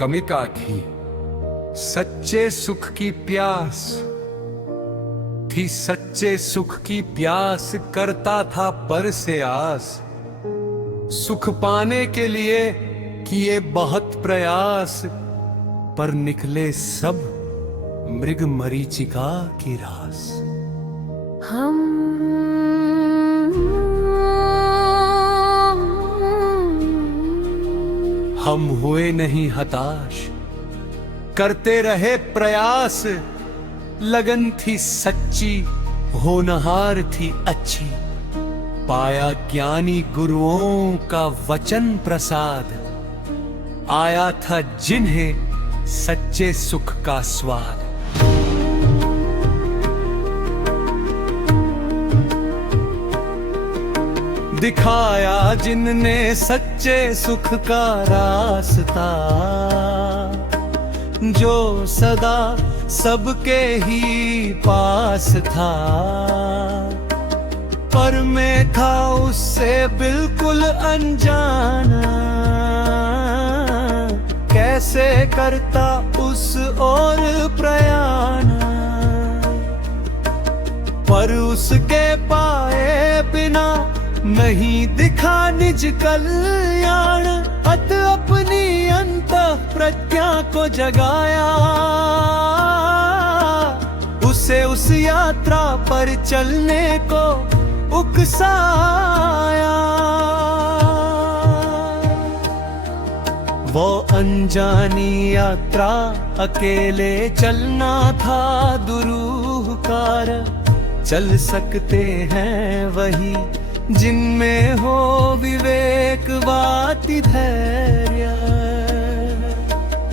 कमिका थी, सच्चे सुख की प्यास थी, सच्चे सुख की प्यास, करता था पर से आस। सुख पाने के लिए किए बहुत प्रयास, पर निकले सब मृग मरीचिका की रास। हम हुए नहीं हताश, करते रहे प्रयास। लगन थी सच्ची, होनहार थी अच्छी, पाया ज्ञानी गुरुओं का वचन प्रसाद। आया था जिन्हें सच्चे सुख का स्वाद। दिखाया जिनने सच्चे सुख का रास्ता, जो सदा सबके ही पास था। पर मैं था उससे बिल्कुल अनजाना, कैसे करता उस ओर प्रयाण। पर उसके पाए बिना नहीं दिखा निज कल्याण। अत अपनी अंत प्रज्ञा को जगाया, उसे उस यात्रा पर चलने को उकसाया। वो अनजानी यात्रा अकेले चलना था दुरूह कार्य। चल सकते हैं वही जिनमें हो विवेक वाति धैर्य।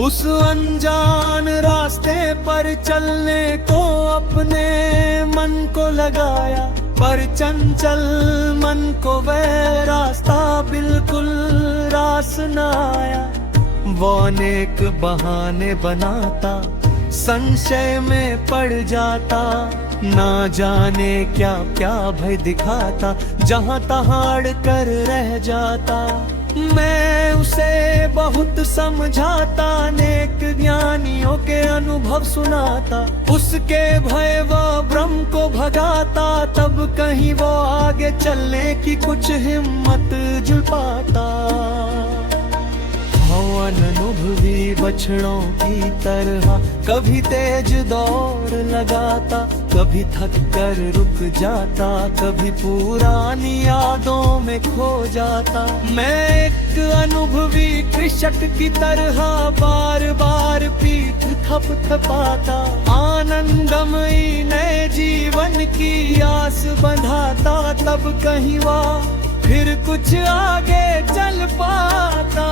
उस अनजान रास्ते पर चलने को अपने मन को लगाया, पर चंचल मन को वह रास्ता बिल्कुल रास न आया। वो अनेक बहाने बनाता, संशय में पड़ जाता। ना जाने क्या क्या भय दिखाता, जहां तहां अड़ कर रह जाता। मैं उसे बहुत समझाता, अनेक ज्ञानियों के अनुभव सुनाता। उसके भय व भ्रम को भगाता, तब कहीं वो आगे चलने की कुछ हिम्मत जुट पाता। अनुभवी बछड़ों की तरह कभी तेज दौड़ लगाता, कभी थक कर रुक जाता, कभी पुरानी यादों में खो जाता। मैं एक अनुभवी कृषक की तरह बार बार पीठ थपथपाता। आनंदमयी नए जीवन की आस बंधाता, तब कहीं वह फिर कुछ आगे चल पाता।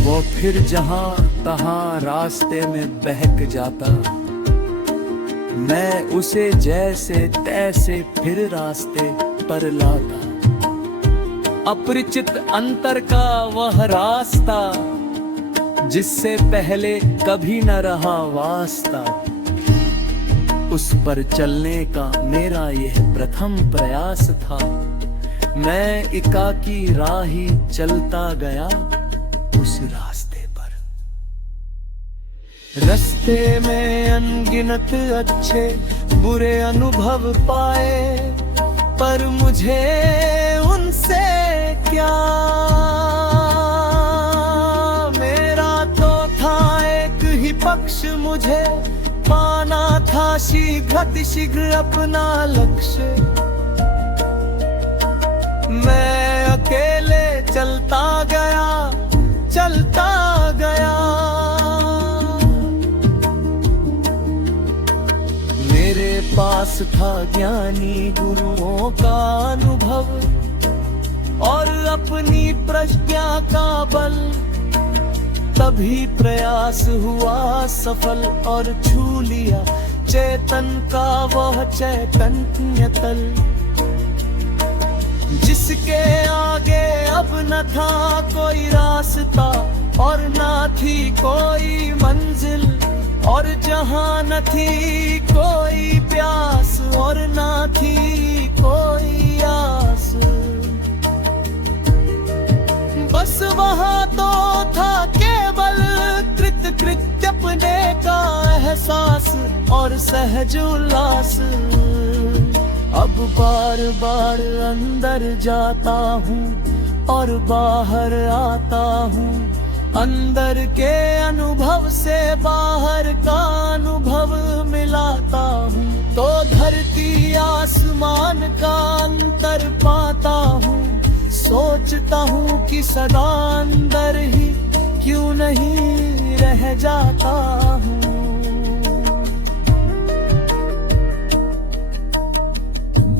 वो फिर जहां तहां रास्ते में बहक जाता। मैं उसे जैसे तैसे फिर रास्ते पर लाता। अपरिचित अंतर का वह रास्ता, जिससे पहले कभी न रहा वास्ता। उस पर चलने का मेरा यह प्रथम प्रयास था। मैं एकाकी राही चलता गया उस रास्ते पर। रास्ते में अनगिनत अच्छे बुरे अनुभव पाए, पर मुझे उनसे क्या। मेरा तो था एक ही पक्ष, मुझे पाना था शीघ्र अपना लक्ष्य। मैं अकेले चलता गया। मेरे पास था ज्ञानी गुरुओं का अनुभव और अपनी प्रज्ञा का बल। तभी प्रयास हुआ सफल और छू लिया चेतन का वह चैतन्य तल, जिसके आगे अब न था कोई रास्ता और ना थी कोई मंजिल, और जहां न थी कोई प्यास और ना थी कोई आस। बस वहाँ तो था केवल कृत्यपने का एहसास और सहज उल्लास। अब बार बार अंदर जाता हूँ और बाहर आता हूँ, अंदर के अनुभव से बाहर का अनुभव मिलाता हूँ, तो धरती आसमान का अंतर पाता हूँ। सोचता हूँ कि सदा अंदर ही क्यों नहीं रह जाता हूँ।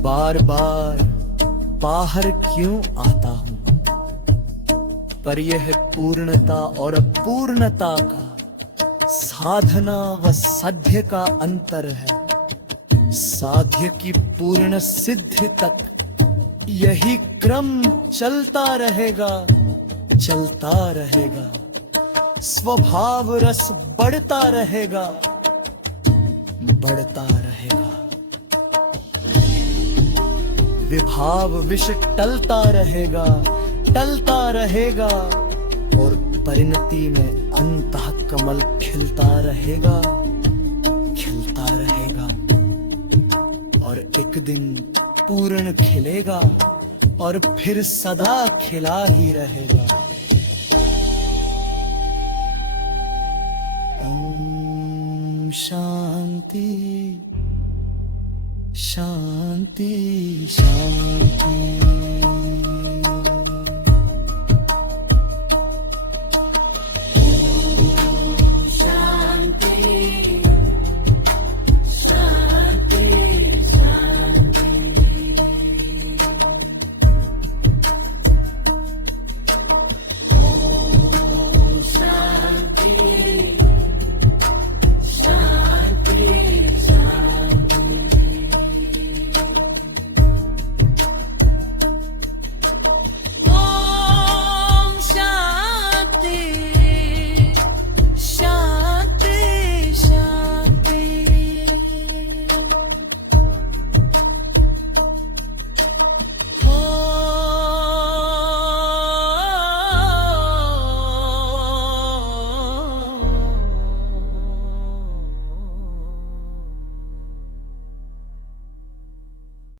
बार बार बाहर क्यों आता हूँ, पर यह पूर्णता और अपूर्णता का, साधना व साध्य का अंतर है। साध्य की पूर्ण सिद्धि तक यही क्रम चलता रहेगा, चलता रहेगा। स्वभाव रस बढ़ता रहेगा, बढ़ता रहेगा। विभाव विष टलता रहेगा, टलता रहेगा। और परिणति में अंतः कमल खिलता रहेगा, खिलता रहेगा। और एक दिन पूर्ण खिलेगा और फिर सदा खिला ही रहेगा। ओम शांति शांति शांति।